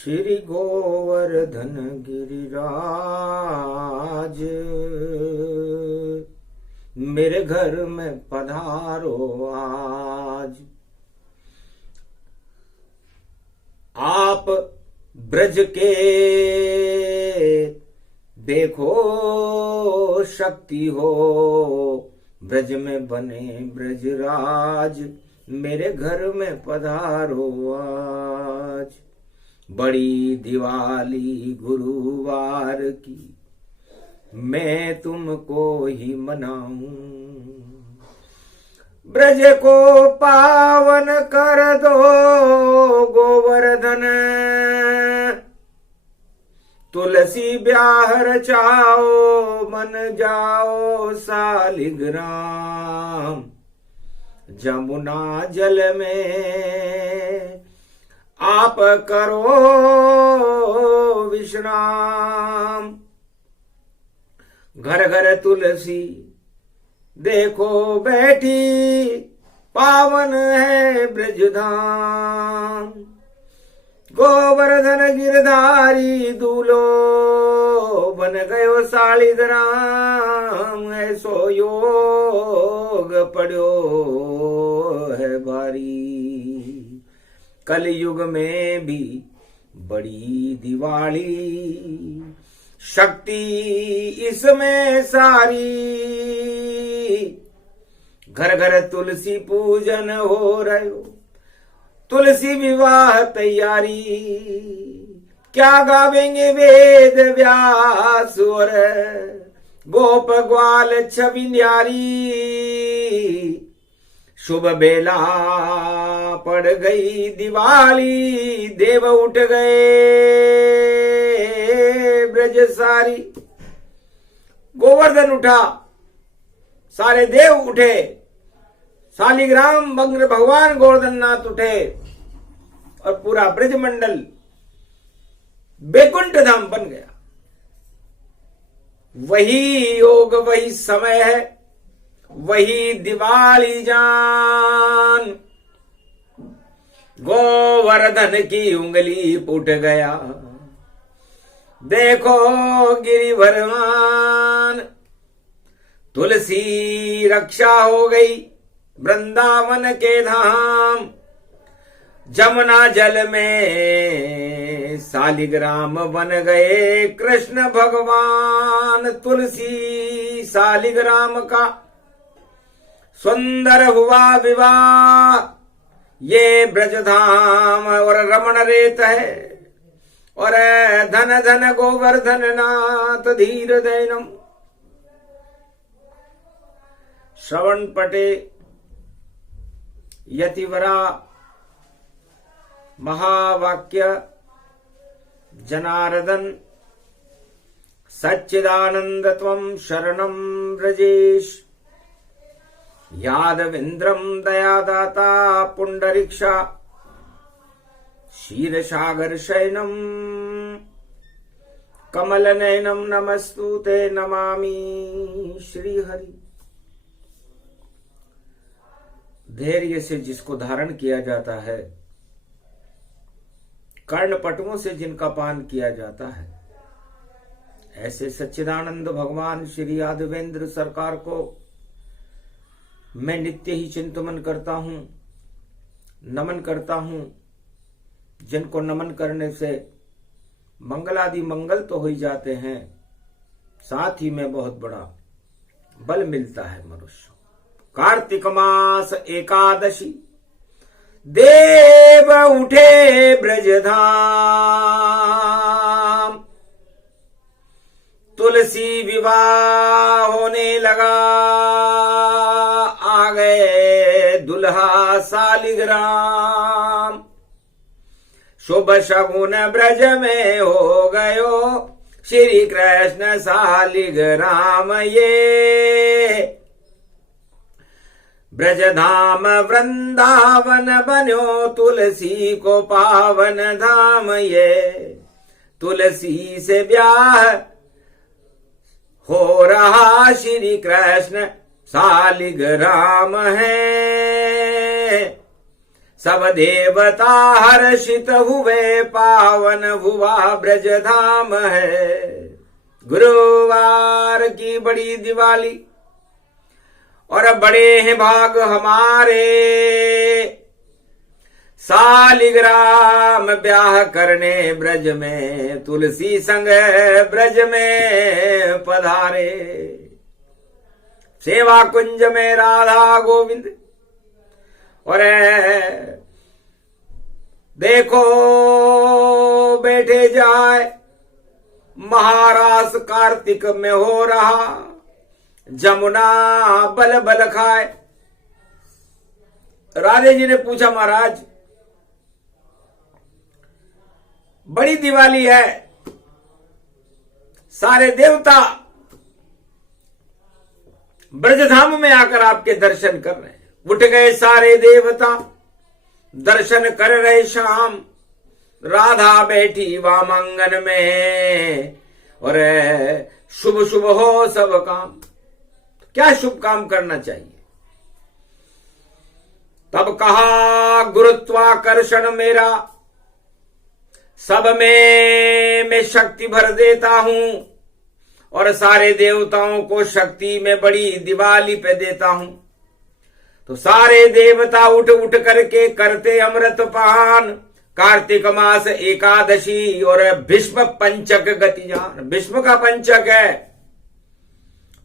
श्री गोवर्धन गिरिराज मेरे घर में पधारो आज। आप ब्रज के देखो शक्ति हो, ब्रज में बने ब्रजराज मेरे घर में पधारो आज। बड़ी दिवाली गुरुवार की मैं तुमको ही मनाऊं, ब्रज को पावन कर दो गोवर्धन। तुलसी ब्याह रचाओ मन जाओ सालिग्राम। जमुना जल में आप करो विश्राम। घर घर तुलसी देखो बैठी पावन है ब्रजधाम। गोवर्धन गिरधारी दूलो बन गयो सालिग्राम। ऐसो योग पड़ो है भारी, कलयुग में भी बड़ी दिवाली शक्ति इसमें सारी। घर घर तुलसी पूजन हो रहो, तुलसी विवाह तैयारी। क्या गावेंगे वेद व्यास और गोप ग्वाल छवि न्यारी। शुभ बेला पड़ गई दिवाली, देव उठ गए ब्रज सारी। गोवर्धन उठा, सारे देव उठे, सालिग्राम मंगल भगवान गोवर्धन नाथ उठे और पूरा ब्रज मंडल बैकुंठ धाम बन गया। वही योग वही समय है, वही दिवाली जान। गोवर्धन की उंगली फूट गया, देखो गिरिवरमान। तुलसी रक्षा हो गई वृंदावन के धाम। जमुना जल में सालिग्राम बन गए कृष्ण भगवान। तुलसी सालिग्राम का सुंदर हुआ विवाह। ये ब्रजधाम और रमण रेत है, और धन धन गोवर्धन नाथ धीर दैनम। श्रवण पटे यतिवरा महावाक्य जनार्दन सच्चिदानंद त्वं शरणं व्रजेश। यादवेन्द्रं दयादाता पुंडरीक्षा क्षीरसागर शयनम कमल नयनम नमस्तुते नमामि श्रीहरि। धैर्य से जिसको धारण किया जाता है, कर्णपटुओं से जिनका पान किया जाता है, ऐसे सच्चिदानंद भगवान श्री यादवेंद्र सरकार को मैं नित्य ही चिंतन करता हूं, नमन करता हूं। जिनको नमन करने से मंगलादि मंगल तो हो ही जाते हैं, साथ ही में बहुत बड़ा बल मिलता है मनुष्य। कार्तिक मास एकादशी देव उठे ब्रजधाम। तुलसी विवाह होने लगा, आ गए दुल्हा सालिग्राम। शुभ शगुन ब्रज में हो गयो श्री कृष्ण सालिग्राम। ये ब्रजधाम वृंदावन बन्यो तुलसी को पावन धाम। ये तुलसी से ब्याह हो रहा श्री कृष्ण सालिग्राम है। सब देवता हर्षित हुए, पावन हुआ ब्रज धाम है। गुरुवार की बड़ी दिवाली और बड़े हैं भाग हमारे, सालिग्राम ब्याह करने ब्रज में, तुलसी संग ब्रज में पधारे। सेवा कुंज में राधा गोविंद और देखो बैठे जाए, महारास कार्तिक में हो रहा, जमुना बल बल खाए। राधे जी ने पूछा, महाराज बड़ी दिवाली है, सारे देवता ब्रजधाम में आकर आपके दर्शन कर रहे हैं। उठ गए सारे देवता, दर्शन कर रहे शाम, राधा बैठी वामांगन में और शुभ शुभ हो सब काम। क्या शुभ काम करना चाहिए? तब कहा, गुरुत्वाकर्षण मेरा सब में मैं शक्ति भर देता हूं और सारे देवताओं को शक्ति में बड़ी दिवाली पे देता हूं। तो सारे देवता उठ उठ करके करते अमृत पान, कार्तिक मास एकादशी और भीष्म पंचक गतिजान। भीष्म का पंचक है,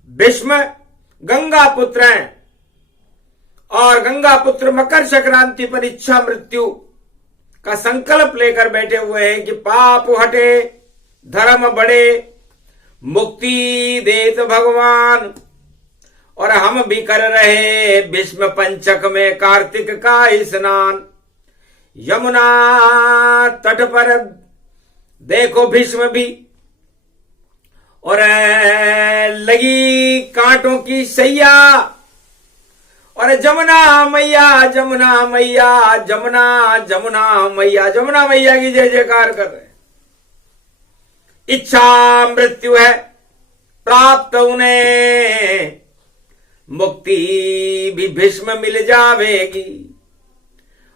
भीष्म गंगा पुत्र हैं और गंगा पुत्र मकर संक्रांति पर इच्छा मृत्यु का संकल्प लेकर बैठे हुए हैं कि पाप हटे धर्म बढ़े, मुक्ति देत भगवान। और हम भी कर रहे भीष्म पंचक में कार्तिक का स्नान। यमुना तट पर देखो भीष्म भी और लगी कांटों की सैया और जमुना मैया जमुना मैया जमुना जमुना मैया जमुना मैया की जय जयकार कर रहे हैं। इच्छा मृत्यु है प्राप्त उन्हें, मुक्ति भी भीष्म मिल जावेगी।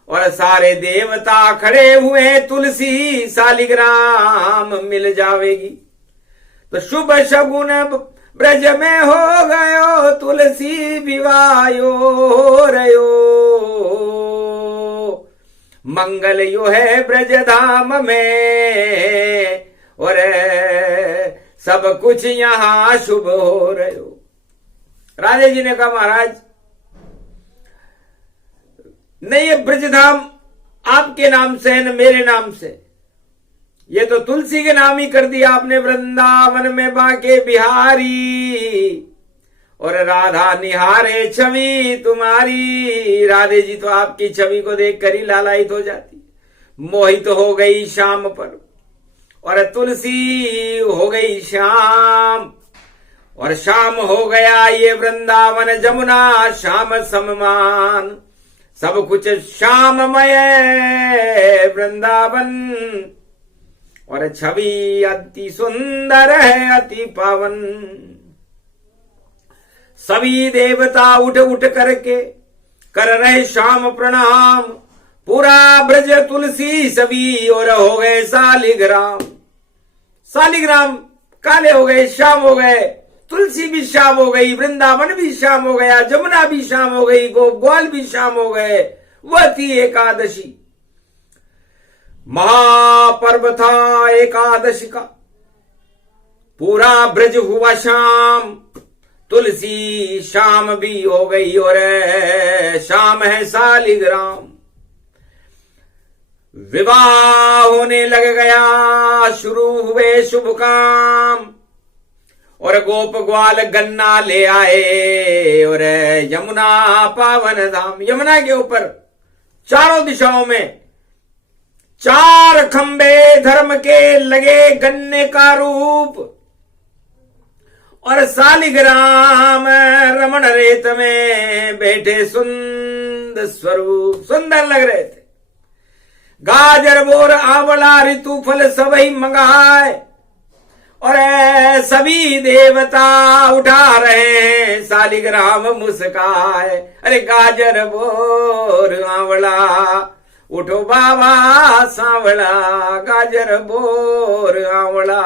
और सारे देवता खड़े हुए, तुलसी सालिग्राम मिल जावेगी। तो शुभ शगुन ब्रज में हो गयो, तुलसी विवायो रयो। मंगल यो है ब्रज धाम में और सब कुछ यहां शुभ हो रयो। राधे जी ने कहा, महाराज नहीं, ये ब्रजधाम आपके नाम से है न मेरे नाम से। ये तो तुलसी के नाम ही कर दिया आपने। वृंदावन में बाके बिहारी और राधा निहारे छवि तुम्हारी। राधे जी तो आपकी छवि को देखकर ही लालायित हो जाती, मोहित हो गई शाम पर। और तुलसी हो गई शाम और शाम हो गया ये वृंदावन जमुना श्याम सममान। सब कुछ श्याममय वृंदावन और छवि अति सुंदर है अति पावन। सभी देवता उठ उठ करके कर रहे श्याम प्रणाम। पूरा ब्रज तुलसी सभी और हो गए सालिग्राम। सालिग्राम काले हो गए, श्याम हो गए, तुलसी भी शाम हो गई, वृंदावन भी शाम हो गया, जमुना भी शाम हो गई, गोपाल भी शाम हो गए। वह थी एकादशी, महापर्व था एकादशी का। पूरा ब्रज हुआ शाम, तुलसी शाम भी हो गई और शाम है सालिग्राम। विवाह होने लग गया, शुरू हुए शुभ काम और गोप ग्वाल गन्ना ले आए और यमुना पावन धाम। यमुना के ऊपर चारों दिशाओं में 4 खंबे धर्म के लगे गन्ने का रूप और सालिग्राम रमण रेत में बैठे सुंदर स्वरूप, सुंदर लग रहे थे। गाजर बोर आंवला ऋतु फल सबही मंगाए और सभी देवता उठा रहे हैं शालिग्राम मुस्काए। अरे गाजर बोर आंवला उठो बाबा सांवला, गाजर बोर आंवला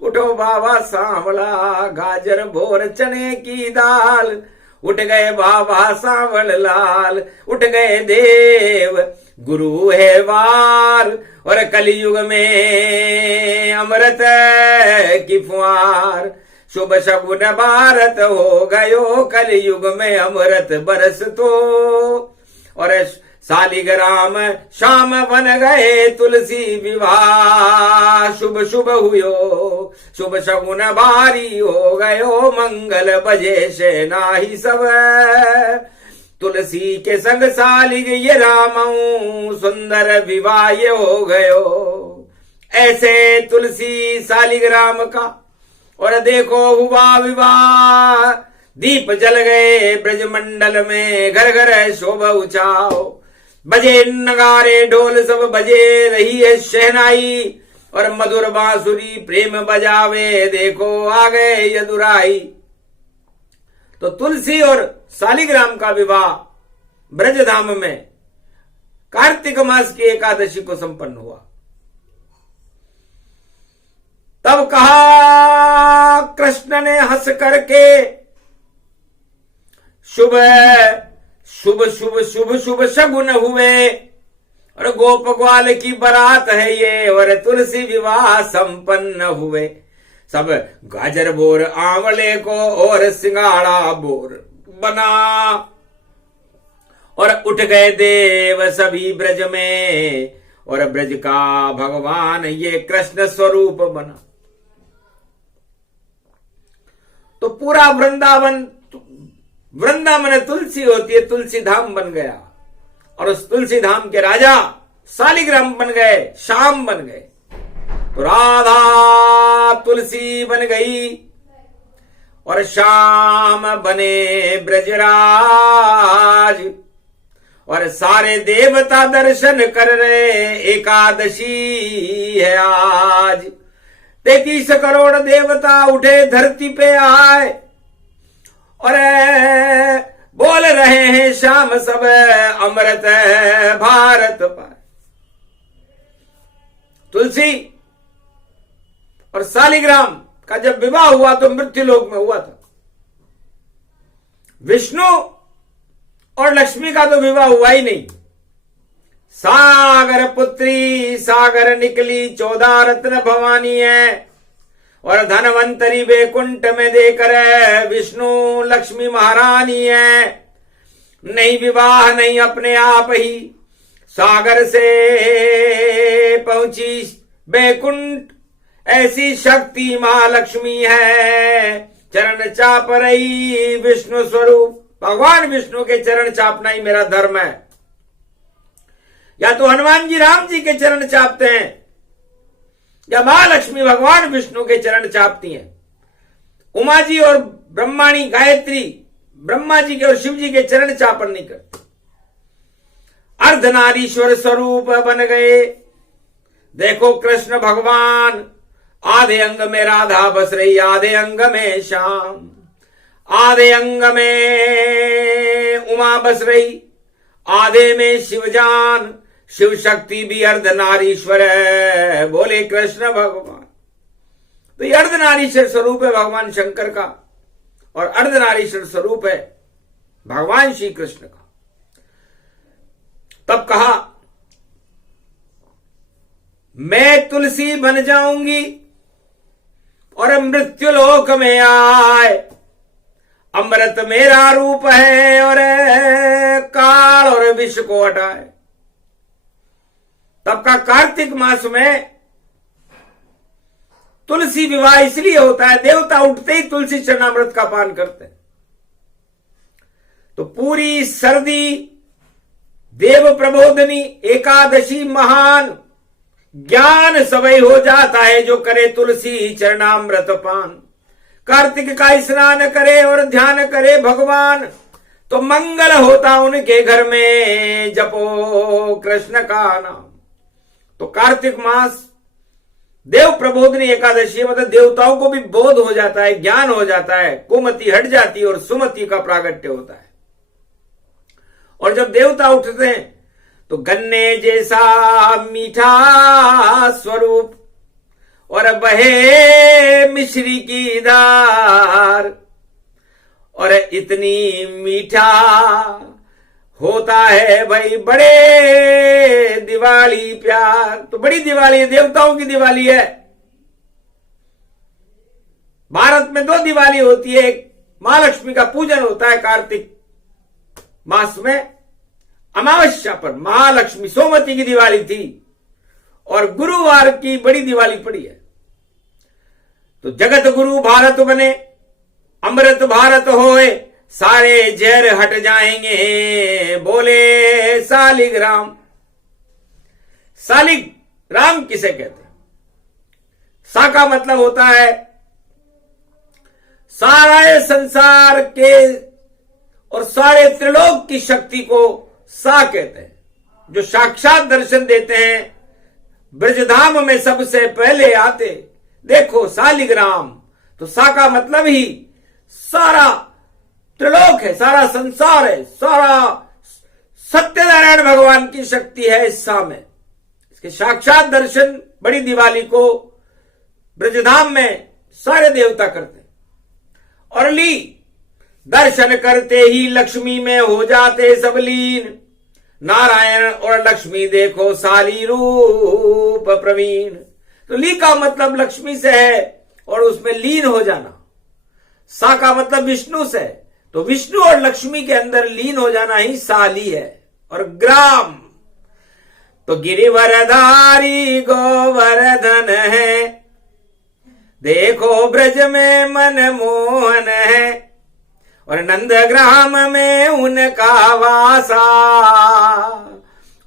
उठो बाबा सांवला, गाजर बोर चने की दाल उठ गए बाबा सांवल लाल, उठ गए देव गुरु है वार, और कलयुग में अमृत की फुहार, शुभ शगुन भारत हो गयो कलयुग में अमृत बरस तो। और शालिग्राम शाम बन गए तुलसी विवाह, शुभ शुभ हुयो शुभ शगुन भारी हो गयो, मंगल बजे से नाही सब, तुलसी के संग सालिग ये रामऊ सुंदर विवाह ये हो गयो। ऐसे तुलसी शालिग्राम का और देखो हुआ विवाह, दीप जल गए ब्रजमंडल में, घर घर शोभा उचाओ, बजे नगारे ढोल सब बजे रही है शहनाई, और मधुर बांसुरी प्रेम बजावे देखो आ गए यदुराई। तो तुलसी और शालिग्राम का विवाह ब्रजधाम में कार्तिक मास की एकादशी को संपन्न हुआ। तब कहा कृष्ण ने हंस करके, शुभ शुभ शुभ शुभ शुभ शगुन हुए, और गोप ग्वाल की बारात है ये, और तुलसी विवाह संपन्न हुए। सब गाजर बोर आंवले को और सिंगाड़ा बोर बना, और उठ गए देव सभी ब्रज में, और ब्रज का भगवान ये कृष्ण स्वरूप बना। तो पूरा वृंदावन तुलसी होती है, तुलसी धाम बन गया, और उस तुलसी धाम के राजा शालिग्राम बन गए, श्याम बन गए। तो राधा तुलसी बन गई और श्याम बने ब्रजराज, और सारे देवता दर्शन कर रहे, एकादशी है आज। 33 करोड़ देवता उठे धरती पे आए, और बोल रहे हैं श्याम सब अमृत भारत पाए। तुलसी और शालिग्राम का जब विवाह हुआ तो मृत्युलोक में हुआ था। विष्णु और लक्ष्मी का तो विवाह हुआ ही नहीं। सागर पुत्री सागर निकली, 14 रत्न भवानी है, और धनवंतरी वैकुंठ में देकर विष्णु लक्ष्मी महारानी है। नहीं विवाह नहीं, अपने आप ही सागर से पहुंची वैकुंठ, ऐसी शक्ति महालक्ष्मी है। चरण चाप रही विष्णु स्वरूप, भगवान विष्णु के चरण चापना ही मेरा धर्म है। या तो हनुमान जी राम जी के चरण चापते हैं, या महालक्ष्मी भगवान विष्णु के चरण चापती हैं। उमा जी और ब्रह्माणी गायत्री ब्रह्मा जी के और शिव जी के चरण चापन नहीं करते। अर्धनारीश्वर स्वरूप बन गए। देखो कृष्ण भगवान, आधे अंग में राधा बस रही, आधे अंग में श्याम, आधे अंग में उमा बस रही, आधे में शिवजान। शिव शक्ति भी अर्धनारीश्वर है, बोले कृष्ण भगवान। तो ये अर्धनारीश्वर स्वरूप है भगवान शंकर का, और अर्धनारीश्वर स्वरूप है भगवान श्री कृष्ण का। तब कहा मैं तुलसी बन जाऊंगी और मृत्युलोक में आए, अमृत मेरा रूप है और काल और विष को हटाए। तब का कार्तिक मास में तुलसी विवाह इसलिए होता है, देवता उठते ही तुलसी चरणामृत का पान करते हैं। तो पूरी सर्दी देव प्रबोधनी एकादशी महान ज्ञान सवै हो जाता है जो करे तुलसी चरणामृत पान। कार्तिक का स्नान करे और ध्यान करे भगवान, तो मंगल होता उनके घर में, जपो कृष्ण का नाम। तो कार्तिक मास देव प्रबोधनी एकादशी मतलब देवताओं को भी बोध हो जाता है, ज्ञान हो जाता है, कुमति हट जाती है और सुमति का प्रागट्य होता है। और जब देवता उठते हैं तो गन्ने जैसा मीठा स्वरूप और बहे मिश्री की धार, और इतनी मीठा होता है भाई बड़े दिवाली प्यार। तो बड़ी दिवाली है, देवताओं की दिवाली है। भारत में 2 दिवाली होती है, एक महालक्ष्मी का पूजन होता है कार्तिक मास में अमावस्या पर, महालक्ष्मी सोमवती की दिवाली थी, और गुरुवार की बड़ी दिवाली पड़ी है। तो जगत गुरु भारत बने, अमृत भारत होए, सारे जहर हट जाएंगे, बोले सालिग्राम। सालिग्राम किसे कहते हैं? सा का मतलब होता है सारे संसार के और सारे त्रिलोक की शक्ति को सा कहते हैं, जो साक्षात दर्शन देते हैं, ब्रजधाम में सबसे पहले आते। देखो सालिग्राम, तो सा का मतलब ही सारा त्रिलोक है, सारा संसार है, सारा सत्यनारायण भगवान की शक्ति है इस सा में। इसके साक्षात दर्शन बड़ी दिवाली को ब्रजधाम में सारे देवता करते हैं। और ली दर्शन करते ही लक्ष्मी में हो जाते सब लीन, नारायण और लक्ष्मी देखो साली रूप प्रवीण। तो ली का मतलब लक्ष्मी से है और उसमें लीन हो जाना। सा का मतलब विष्णु से, तो विष्णु और लक्ष्मी के अंदर लीन हो जाना ही साली है। और ग्राम तो गिरिवरधारी गोवर्धन है, देखो ब्रज में मन मोहन है, और नंदग्राम में उनका वासा,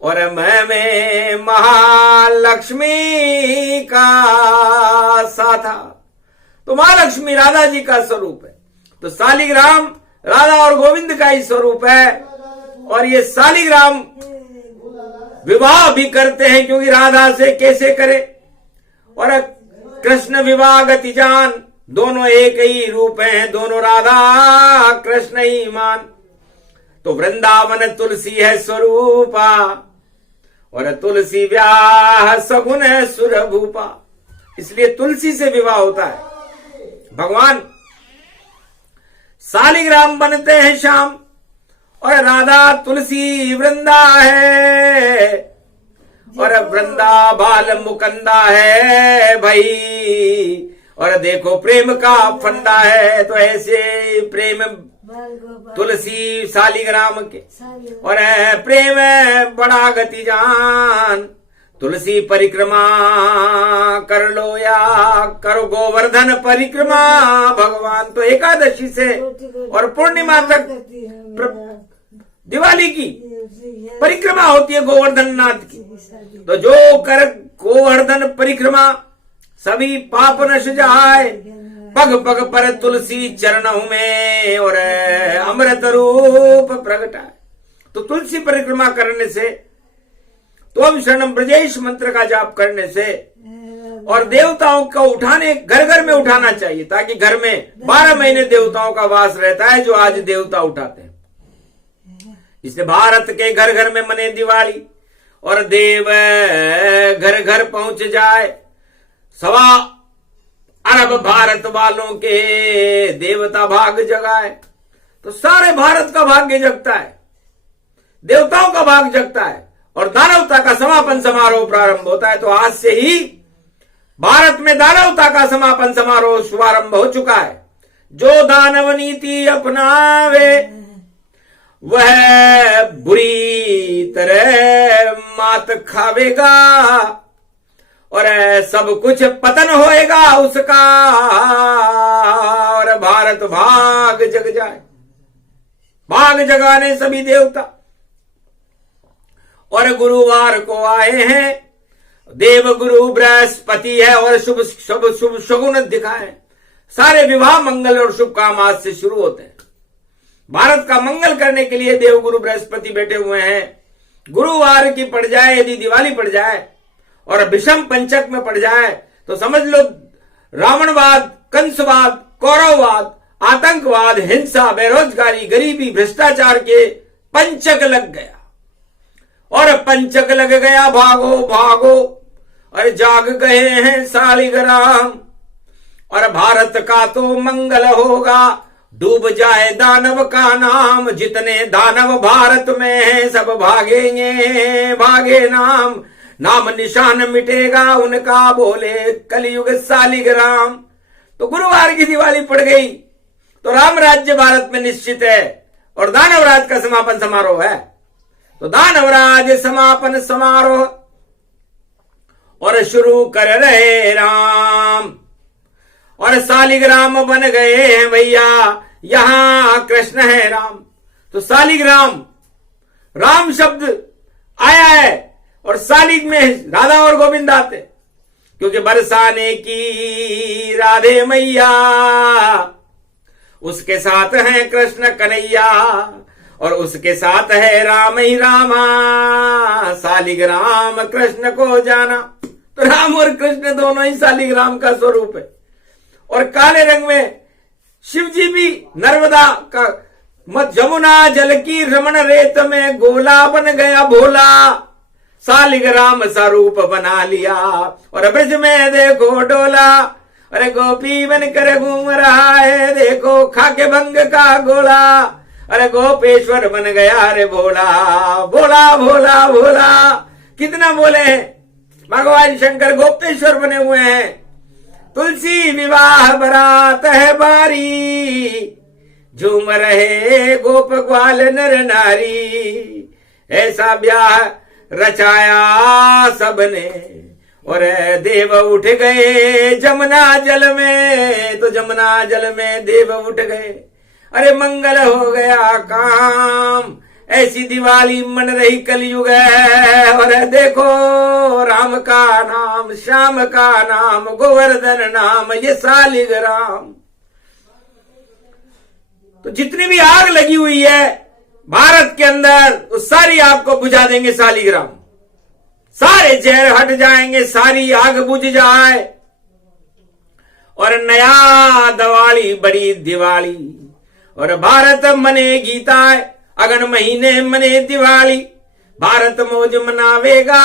और मैं में महालक्ष्मी का साथा। तो महालक्ष्मी राधा जी का स्वरूप है। तो सालिग्राम राधा और गोविंद का ही स्वरूप है। और ये सालिग्राम विवाह भी करते हैं, क्योंकि राधा से कैसे करे। और कृष्ण विवाह गतिजान, दोनों एक ही रूप हैं, दोनों राधा कृष्ण ही मान। तो वृंदावन तुलसी है स्वरूपा, और तुलसी व्याह सगुन है सुरभूपा। इसलिए तुलसी से विवाह होता है। भगवान सालिग्राम बनते हैं श्याम, और राधा तुलसी वृंदा है, और वृंदा बाल मुकंदा है भाई। और देखो प्रेम का फंदा है, तो ऐसे प्रेम तुलसी सालिग्राम के, और प्रेम बड़ा गति जान। तुलसी परिक्रमा कर लो या करो गोवर्धन परिक्रमा भगवान। तो एकादशी से और पूर्णिमा तक दिवाली की परिक्रमा होती है गोवर्धन नाथ की। तो जो कर गोवर्धन परिक्रमा सभी पाप नश जाए, पग पग पर तुलसी चरणों में, और अमृत रूप प्रगटाए। तो तुलसी परिक्रमा करने से, तो शरणम ब्रजेश मंत्र का जाप करने से, और देवताओं को उठाने घर घर में उठाना चाहिए, ताकि घर में 12 महीने देवताओं का वास रहता है, जो आज देवता उठाते हैं। इसलिए भारत के घर घर में मने दिवाली, और देव घर घर पहुंच जाए। 1.25 अरब भारत वालों के देवता भाग जगाए। तो सारे भारत का भाग्य जगता है, देवताओं का भाग जगता है, और दानवता का समापन समारोह प्रारंभ होता है। तो आज से ही भारत में दानवता का समापन समारोह शुभारंभ हो चुका है। जो दानव नीति अपनावे वह बुरी तरह मात खावेगा, और सब कुछ पतन होएगा उसका, और भारत भाग जग जाए। भाग जगाने सभी देवता। और गुरुवार को आए हैं, देव गुरु बृहस्पति है, और शुभ शुभ शुभ शगुन दिखाए। सारे विवाह मंगल और शुभ काम आज से शुरू होते हैं। भारत का मंगल करने के लिए देव गुरु बृहस्पति बैठे हुए हैं। गुरुवार की पड़ जाए, यदि दिवाली पड़ जाए और विषम पंचक में पड़ जाए, तो समझ लो रावणवाद, कंसवाद, कौरववाद, आतंकवाद, हिंसा, बेरोजगारी, गरीबी, भ्रष्टाचार के पंचक लग गया। और पंचक लग गया, भागो भागो, और जाग गए हैं शालिग्राम। और भारत का तो मंगल होगा, डूब जाए दानव का नाम। जितने दानव भारत में हैं सब भागेंगे, भागे नाम। नाम निशान मिटेगा उनका, बोले कलयुग शालिग्राम। तो गुरुवार की दिवाली पड़ गई तो राम राज्य भारत में निश्चित है और दानवराज का समापन समारोह है। तो दानवराज समापन समारोह और शुरू कर रहे राम। और शालिग्राम बन गए हैं भैया, यहां कृष्ण है राम। तो शालिग्राम, राम शब्द आया है और शालिग में राधा और गोविंद आते, क्योंकि बरसाने की राधे मैया, उसके साथ है कृष्ण कन्हैया और उसके साथ है राम ही रामा। शालिग्राम कृष्ण को जाना। तो राम और कृष्ण दोनों ही शालिग्राम का स्वरूप है। और काले रंग में शिव जी भी नर्मदा का मत जमुना जल की रमण रेत में गोला बन गया भोला। शालिग्राम स्वरूप बना लिया और ब्रज में देखो डोला। अरे गोपी बन कर घूम रहा है, देखो खाके भंग का गोला। अरे गोपेश्वर बन गया, अरे भोला भोला भोला भोला। कितना बोले हैं, भगवान शंकर गोपेश्वर बने हुए हैं। तुलसी विवाह बरात है बारी, झूम रहे गोप ग्वाल नर नारी। ऐसा ब्याह रचाया सबने और देव उठ गए जमुना जल में। तो जमुना जल में देव उठ गए, अरे मंगल हो गया काम। ऐसी दिवाली मन रही कलयुग है। और देखो राम का नाम, श्याम का नाम, गोवर्धन नाम, ये शालिग्राम। तो जितनी भी आग लगी हुई है भारत के अंदर, उस सारी आग को बुझा देंगे शालिग्राम। सारे जहर हट जाएंगे, सारी आग बुझ जाए और नया दिवाली, बड़ी दिवाली। और भारत मने गीताए, अगन महीने मने दिवाली। भारत मौज मनावेगा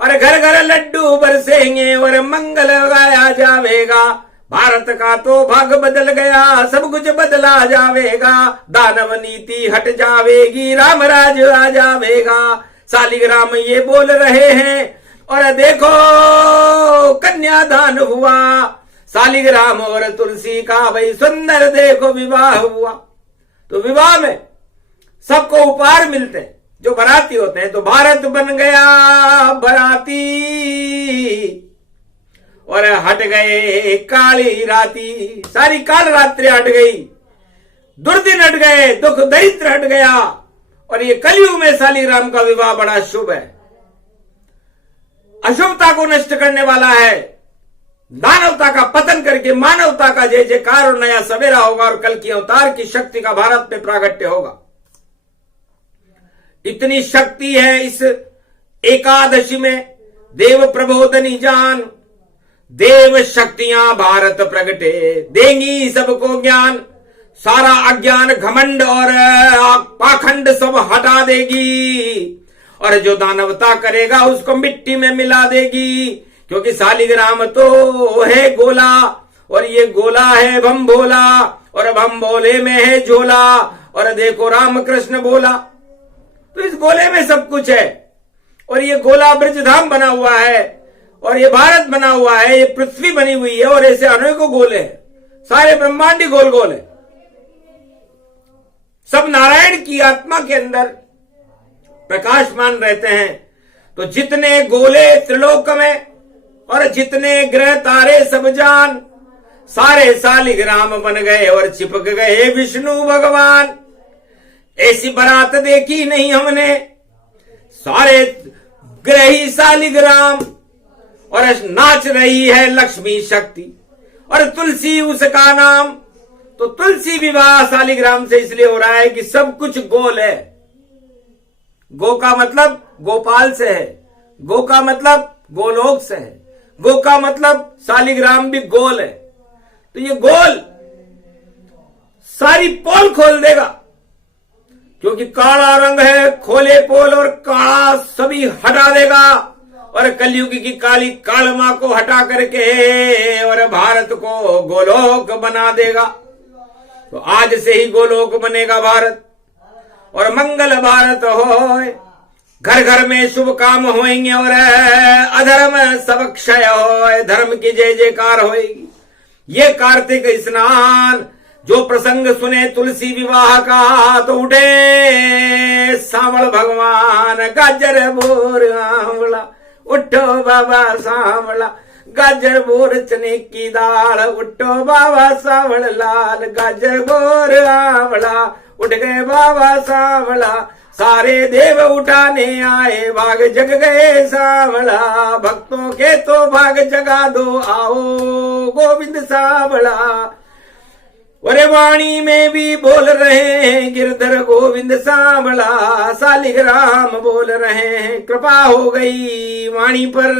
और घर घर लड्डू बरसेंगे और मंगल गाया जावेगा। भारत का तो भाग बदल गया, सब कुछ बदला जावेगा। दानव नीति हट जावेगी, राम राज आ जावेगा। शालिग्राम ये बोल रहे हैं। और देखो कन्यादान हुआ, शालिग्राम और तुलसी का भाई सुंदर देखो विवाह हुआ। तो विवाह में सबको उपहार मिलते हैं जो बराती होते हैं। तो भारत बन गया बराती और हट गए काली राती। सारी काल रात्रि हट गई, दुर्दिन हट गए, दुख दरिद्र हट गया। और ये कलयुग में शालिग्राम का विवाह बड़ा शुभ है, अशुभता को नष्ट करने वाला है। दानवता का पतन करके मानवता का जय जयकार और नया सवेरा होगा और कल की अवतार की शक्ति का भारत में प्रागट्य होगा। इतनी शक्ति है इस एकादशी में। देव प्रबोधनी जान, देव शक्तियां भारत प्रगटे, देंगी सबको ज्ञान। सारा अज्ञान घमंड और पाखंड सब हटा देगी और जो दानवता करेगा उसको मिट्टी में मिला देगी। क्योंकि शालिग्राम तो है गोला और ये गोला है भम भोला और भम भोले में है झोला। और देखो राम कृष्ण बोला, तो इस गोले में सब कुछ है। और ये गोला ब्रजधाम बना हुआ है और ये भारत बना हुआ है, ये पृथ्वी बनी हुई है और ऐसे अनेकों गोले हैं। सारे ब्रह्मांडी गोल गोल है, सब नारायण की आत्मा के अंदर प्रकाशमान रहते हैं। तो जितने गोले त्रिलोक में और जितने ग्रह तारे सब जान, सारे शालिग्राम बन गए और चिपक गए विष्णु भगवान। ऐसी बारात देखी नहीं हमने, सारे ग्रह ही शालिग्राम और नाच रही है लक्ष्मी शक्ति और तुलसी उसका नाम। तो तुलसी विवाह शालिग्राम से इसलिए हो रहा है कि सब कुछ गोल है। गो का मतलब गोपाल से है, गो का मतलब गोलोक से है, गो का मतलब शालिग्राम भी गोल है, तो ये गोल सारी पोल खोल देगा, क्योंकि काला रंग है, खोले पोल और काला सभी हटा देगा और कलयुग की काली कालमा को हटा करके और भारत को गोलोक बना देगा। तो आज से ही गोलोक बनेगा भारत और मंगल भारत हो, घर घर में शुभ काम होएंगे और अधर्म सब क्षय हो, धर्म की जय जयकार होएगी। ये कार्तिक स्नान जो प्रसंग सुने तुलसी विवाह का, तो उठे सांवल भगवान, गाजर बोर आंवला, उठो बाबा सांवला, गाजर बोर चने की दाल, उठो बाबा सांवल लाल, गाजर बोर आंवला, उठ गए बाबा सांवला, सारे देव उठाने आए, भाग जग गए सांवला, भक्तों के तो भाग जगा दो, आओ गोविंद सांवला। अरे वाणी में भी बोल रहे हैं गिरधर गोविंद सांवला, शालिग्राम बोल रहे हैं कृपा हो गई वाणी पर,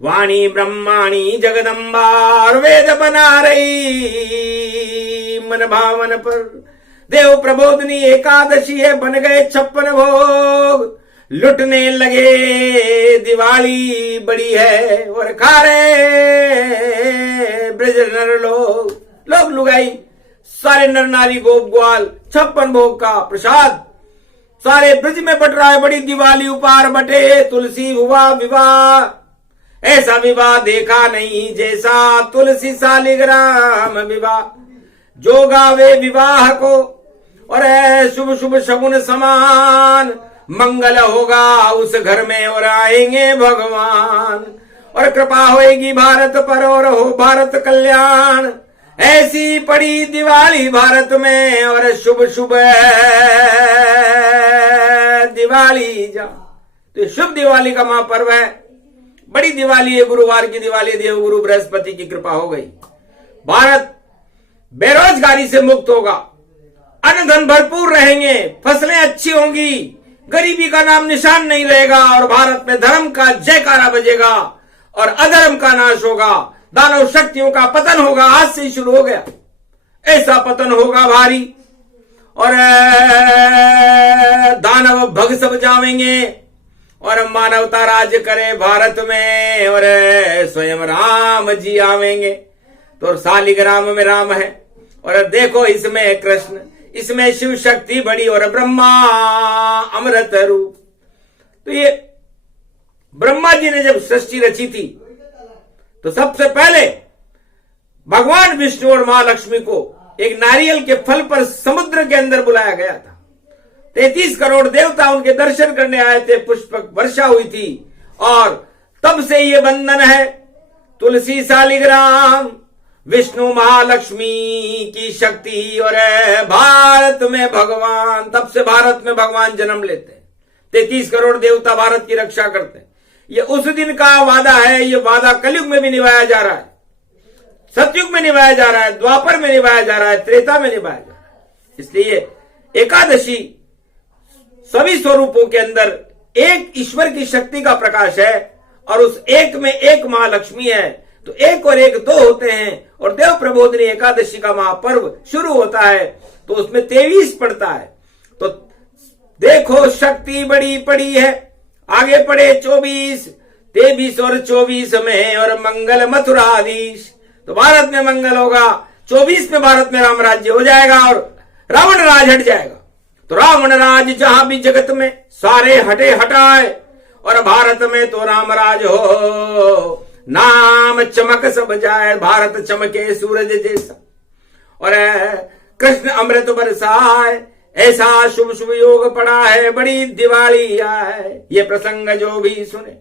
वाणी ब्रह्माणी जगदम्बा और वेद बना रही मन भावन पर। देव प्रबोधनी एकादशी है, बन गए 56 भोग, लुटने लगे दिवाली बड़ी है और खा रहे ब्रज नर लोग लुगाई, सारे नर नारी गोप ग्वाल 56 भोग का प्रसाद सारे ब्रज में बट रहा है। बड़ी दिवाली उपहार बटे, तुलसी हुआ विवाह, ऐसा विवाह देखा नहीं जैसा तुलसी शालिग्राम विवाह। जो गावे विवाह को और शुभ शुभ शगुन समान, मंगल होगा उस घर में और आएंगे भगवान, और कृपा होएगी भारत पर और हो भारत कल्याण। ऐसी पड़ी दिवाली भारत में और शुभ शुभ दिवाली जा, तो शुभ दिवाली का महापर्व है, बड़ी दिवाली है, गुरुवार की दिवाली, देवगुरु बृहस्पति की कृपा हो गई। भारत बेरोजगारी से मुक्त होगा, अन्न धन भरपूर रहेंगे, फसलें अच्छी होंगी, गरीबी का नाम निशान नहीं रहेगा और भारत में धर्म का जयकारा बजेगा और अधर्म का नाश होगा, दानव शक्तियों का पतन होगा। आज से ही शुरू हो गया, ऐसा पतन होगा भारी और दानव भग सब जावेंगे और मानवता राज करे भारत में और स्वयं राम जी आवेंगे। तो शालिग्राम में राम है और देखो इसमें कृष्ण, इसमें शिव शक्ति बड़ी और ब्रह्मा अमृत रूप। तो ये ब्रह्मा जी ने जब सृष्टि रची थी तो सबसे पहले भगवान विष्णु और मां लक्ष्मी को एक नारियल के फल पर समुद्र के अंदर बुलाया गया था। 33 करोड़ देवता उनके दर्शन करने आए थे, पुष्प वर्षा हुई थी और तब से ये बंधन है। तुलसी शालिग्राम विष्णु महालक्ष्मी की शक्ति और भारत में भगवान, तब से भारत में भगवान जन्म लेते हैं। 33 करोड़ देवता भारत की रक्षा करते हैं। ये उस दिन का वादा है, ये वादा कलयुग में भी निभाया जा रहा है, सतयुग में निभाया जा रहा है, द्वापर में निभाया जा रहा है, त्रेता में निभाया जा रहा है। इसलिए एकादशी सभी स्वरूपों के अंदर एक ईश्वर की शक्ति का प्रकाश है और उस एक में एक मां लक्ष्मी है, तो एक और एक दो होते हैं और देव प्रबोधनी एकादशी का महापर्व शुरू होता है तो उसमें 23 पड़ता है। तो देखो शक्ति बड़ी पड़ी है, आगे पड़े 24, 23 और 24 में और मंगल मथुराधीश। तो भारत में मंगल होगा, 24 में भारत में राम राज्य हो जाएगा और रावण राज हट जाएगा। तो रावण राज जहां भी जगत में सारे हटे हटाए और भारत में तो राम राज हो, नाम चमक सब जाए, भारत चमके सूरज जैसा और कृष्ण अमृत बरसाए, ऐसा शुभ शुभ योग पड़ा है, बड़ी दिवाली आए। ये प्रसंग जो भी सुने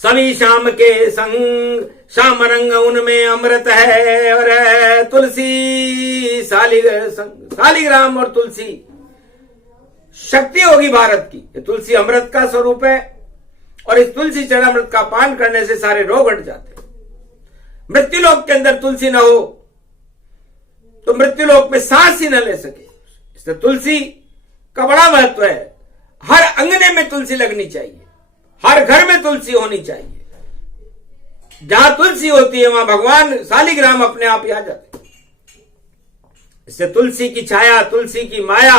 सभी शाम के संग, शाम रंग उनमें अमृत है और तुलसी शालिग्राम और तुलसी शक्ति होगी भारत की। ये तुलसी अमृत का स्वरूप है और इस तुलसी चरणामृत का पान करने से सारे रोग हट जाते हैं। मृत्युलोक के अंदर तुलसी न हो तो मृत्युलोक में सांस ही न ले सके, इसलिए तुलसी का बड़ा महत्व है। हर अंगने में तुलसी लगनी चाहिए हर घर में तुलसी होनी चाहिए। जहां तुलसी होती है वहां भगवान शालिग्राम अपने आप ही आ जाते। इससे तुलसी की छाया, तुलसी की माया,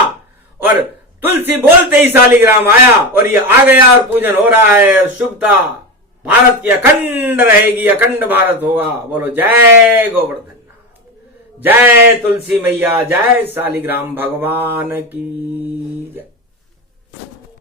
और तुलसी बोलते ही शालिग्राम आया और ये आ गया और पूजन हो रहा है। शुभता भारत की अखंड रहेगी, अखंड भारत होगा। बोलो जय गोवर्धन, जय तुलसी मैया, जय शालिग्राम भगवान की।